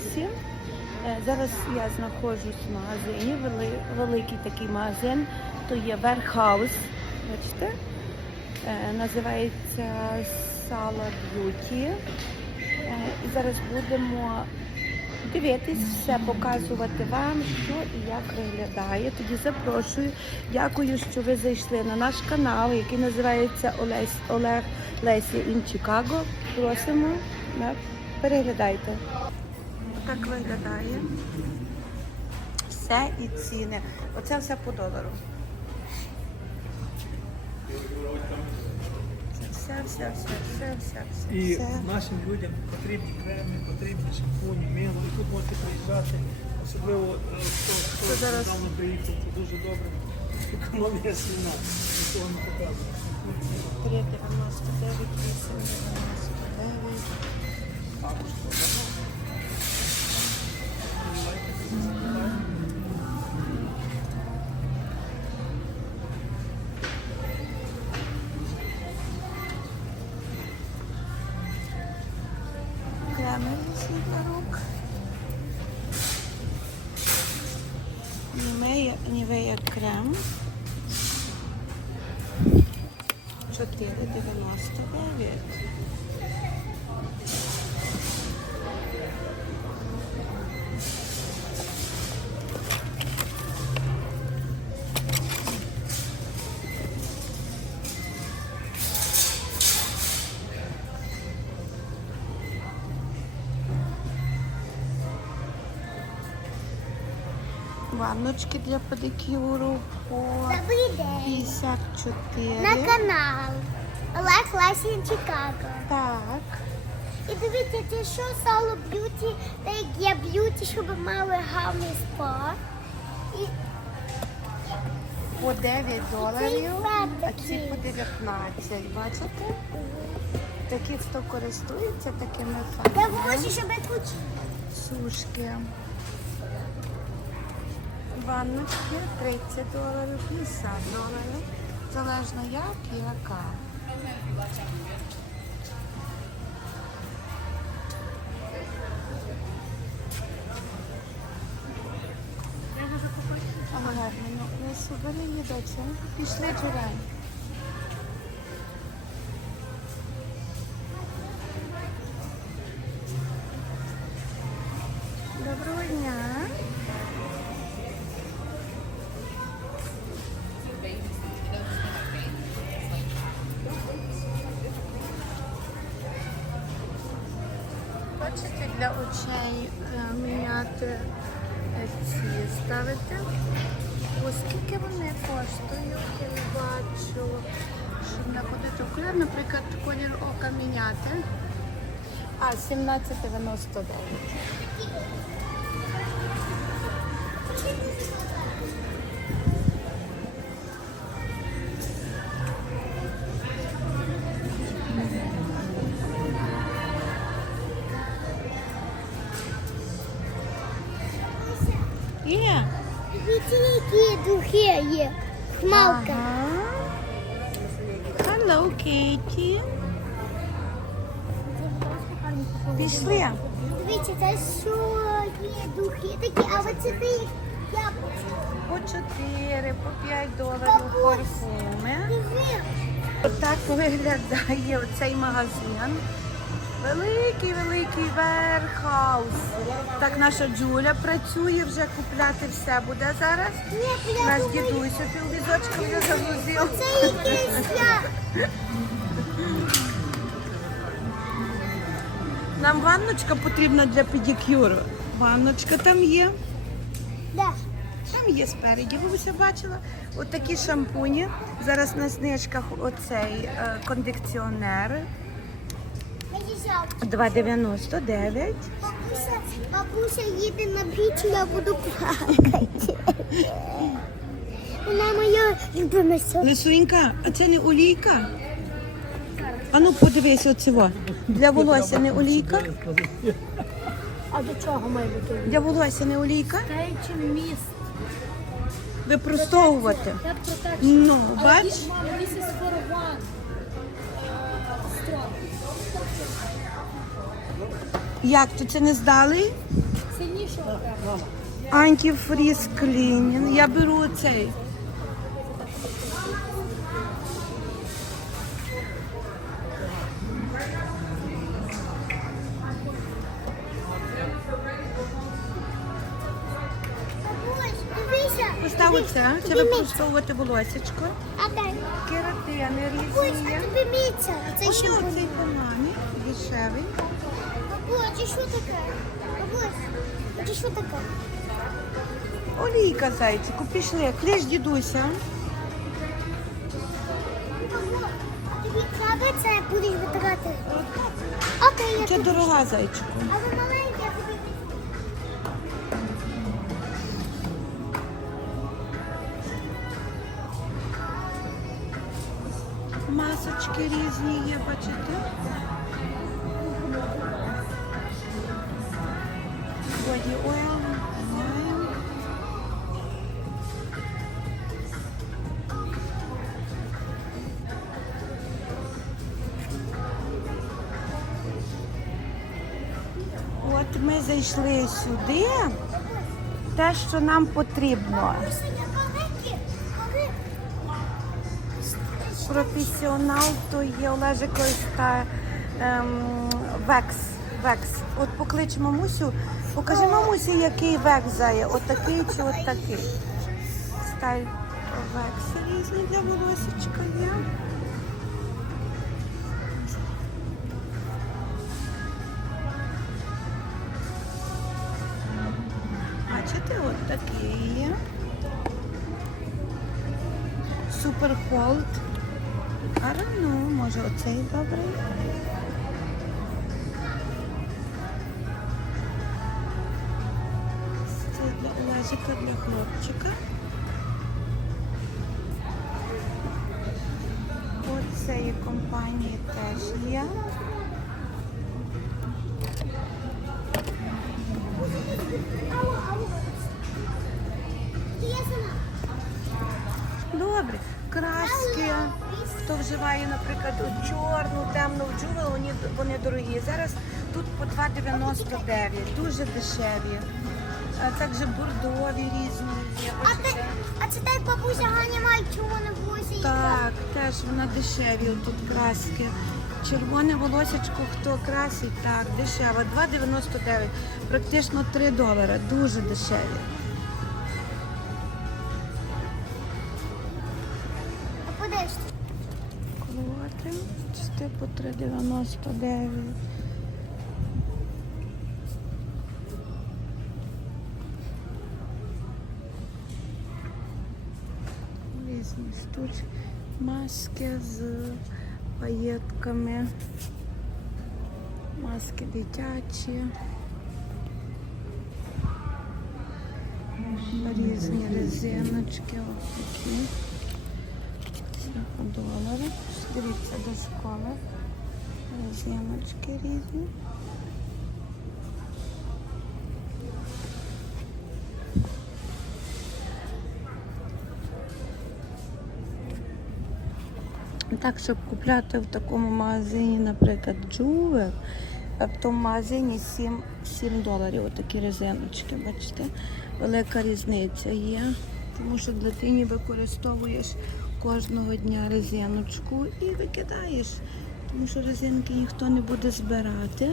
Хелсі. Е, Зараз я знаходжусь в магазині, великий такий магазин, то є Верхаус. Бачите? Е, Називається Сала Б'юті. Е, І зараз будемо дивитись, все показувати вам, що і як виглядає. Тоді запрошую. Дякую, що ви зайшли на наш канал, який називається Олег Лесі Ін Чикаго. Просимо, переглядайте. Так виглядає. Все і ціни. Оце все по долару. Все, все, все, все, все, все. І все. нашим людям потрібні креми, потрібні шампуні, мило. І тут можете приїжджати, особливо е, хто, хто зараз- недавно приїхав, це дуже добре. Економія сильна, нікого не показує. 3,99, 8,99. Різні для рук. Нівея крем. 4,99. Ванночки для педикюру по 54. на канал Олег Ласін Чикаго. Так. І дивіться, це що сало б'юті, та як є б'юті, щоб мали гарний спа. І По 9 доларів, а ці по 19. Бачите? Такі, хто користується такими я фарбами. хочу, щоб тут Сушки. Ванночки 30 доларів, 50 доларів. Залежно як і яка. Але гарно, ну, не собери їдеться. Пішли джерель. Ці ставити. Оскільки вони коштують, я не бачу, щоб не ходити в наприклад, колір ока міняти. А, 17,99. Є. дивіться, духи є. Хмалка. Ага. Hello, Kitty. Пішли. Дивіться, це що є духи такі, а оце ти яблучко. По 4, по 5 доларів парфуми. Диви. Отак виглядає оцей магазин. Великий, великий верхаус. Так наша Джуля працює, вже купляти все буде зараз. Я Наш дідусь піввізочка вже загрузив. Нам ванночка потрібна для педикюру. Ванночка там є. Да. Там є спереді, ви все бачила. От шампуні. Зараз на знижках оцей е, кондиціонер 2,99. Бабуся, бабуся їде на біч, я буду плакати. Вона моя любима собака. Лисунька, а це не олійка? А ну подивись оцього. Для волосся не олійка? А до чого має бути? Для волосся не олійка? Третій міст. Випростовувати. Ну, бач? Як то це не здали? Сильніше. Антифріз клінінг. Я беру цей. Дивися. Постав оце, це Тобі використовувати волосечко. А дай. Кератини різні. а є. тобі міться. Це Ось що цей буде? банані, дешевий. Бабусь, а що таке? Бабусь, а що таке? Олійка, зайчику, пішли. Кліш дідуся. Бабусь, а тобі треба це будеш витирати? Окей, я Це дорога зайчику. А ви Масочки різні є, бачите? Body oil. От ми зайшли сюди. Те, що нам потрібно. Професіонал то є Олежик ось та ем, векс. Векс. От поклич мамусю, покажи мамусі, який векс зає, от такий чи от такий. Сталь векс різні для волосечка є. Бачите, от такий є. Супер холд. А ну, може оцей добрий. Це для Олежика, для хлопчика. Оцеї компанії теж є. Хто вживає, наприклад, чорну, темну джувел, вони, вони дорогі. Зараз тут по 2,99, дуже дешеві. А також бордові різні є. А ти, бачите? а це так бабуся Ганя має червоне волосся. Так, теж вона дешеві тут краски. Червоне волосечко, хто красить, так, дешево. 2,99, практично 3 долари, дуже дешеві. Це по 3,99. Різні штучки. Маски з паєтками. Маски дитячі. Різні резиночки. Ось такі. Долару. Дивіться до школи. Резиночки різні. Так, щоб купляти в такому магазині, наприклад, джувел, в тому магазині 7, 7 доларів отакі резиночки, бачите? Велика різниця є. Тому що дитині використовуєш кожного дня резиночку і викидаєш. Тому що резинки ніхто не буде збирати.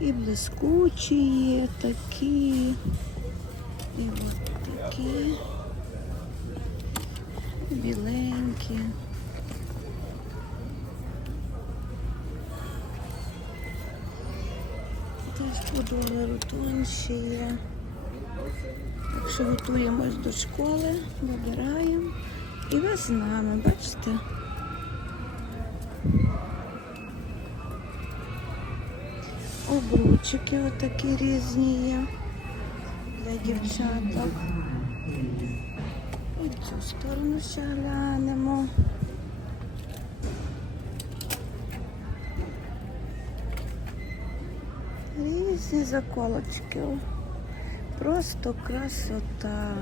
І блискучі є такі. І от такі. Біленькі. Теж по долару тонші є. Так що готуємось до школи, вибираємо. І ви з нами, бачите? Обручики отакі різні є для дівчаток. І цю сторону ще глянемо. Різні заколочки. Просто красота.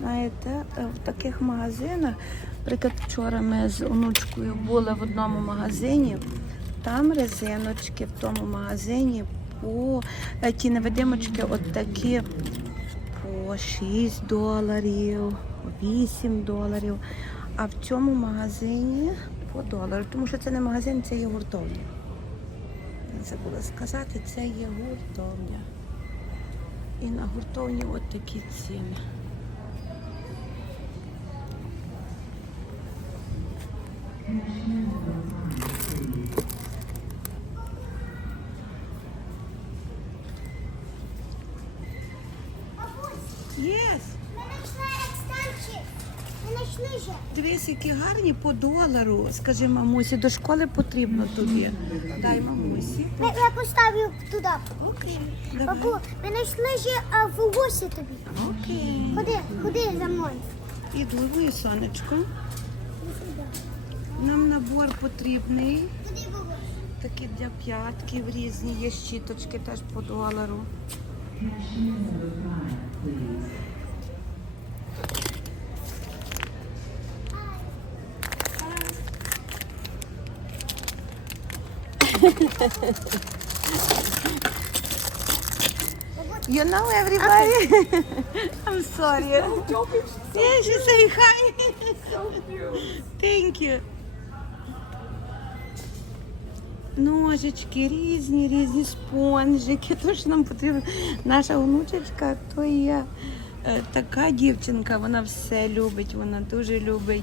Знаєте, е, в таких магазинах, наприклад, вчора ми з онучкою були в одному магазині, там резиночки в тому магазині по е, ті невидимочки от такі по 6 доларів, 8 доларів. А в цьому магазині по долару, тому що це не магазин, це є гуртовня. Я забула сказати, це є гуртовня. І на гуртовні от такі ціни. Єс! Ми знайшли екстанчик. Ми знайшли же. Дивись, які гарні по долару. Скажи, мамусі, до школи потрібно тобі. Дай мамусі. Ми- Я поставлю туди. Окей. Давай. Бабу, ми знайшли же а, в тобі. Окей. Ходи, ходи за мною. І двигує сонечко. Нам набор потрібний. Ходи, бабу. Такі для п'ятків різні, є щіточки теж по долару. You know everybody? I'm sorry. Yeah, she say hi. Thank you. Ножички різні, різні спонжики. То, що нам потрібно. Наша онучечка, то є е, така дівчинка, вона все любить, вона дуже любить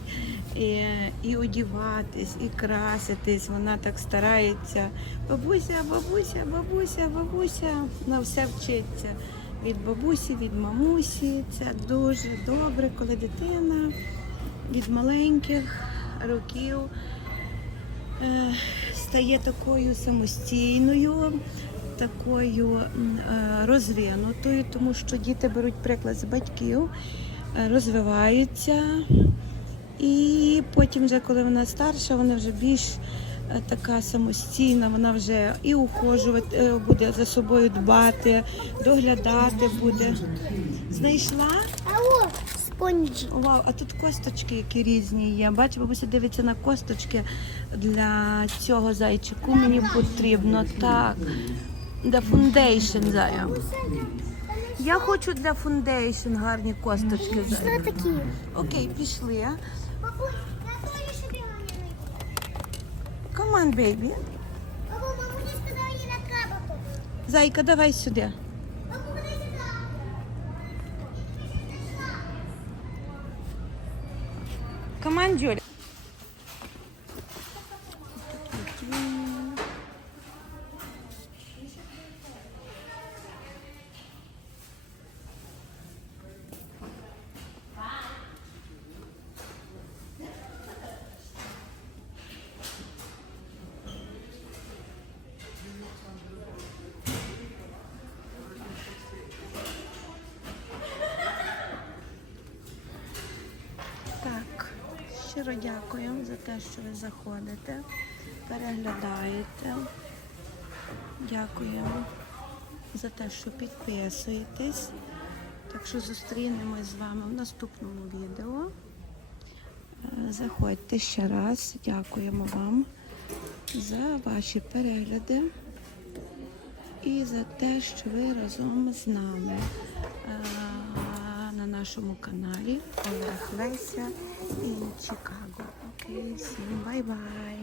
і, і одіватись, і краситись. Вона так старається. Бабуся, бабуся, бабуся, бабуся. Вона все вчиться. Від бабусі, від мамусі. Це дуже добре, коли дитина від маленьких років е, стає такою самостійною, такою е, розвинутою, тому що діти беруть приклад з батьків, е, розвиваються. І потім, вже, коли вона старша, вона вже більш е, така самостійна, вона вже і ухожувати е, буде за собою дбати, доглядати буде. Знайшла? Вау, а тут косточки, які різні є. Бач, бабуся дивиться на косточки для цього зайчику. Мені потрібно так. Для фундейшн зая. Я хочу для фундейшн гарні косточки зая. такі? Окей, пішли. Бабу, на то я собі ганяю. Come on, baby. Бабу, мамуні сказала, їй не треба тут. Зайка, давай сюди. Бабу, ходи сюди. Come on, Julia. Щиро дякую за те, що ви заходите, переглядаєте. Дякую за те, що підписуєтесь. Так що зустрінемось з вами в наступному відео. Заходьте ще раз. Дякуємо вам за ваші перегляди і за те, що ви разом з нами на нашому каналі Олег Леся і Чикаго. Окей, всім бай-бай.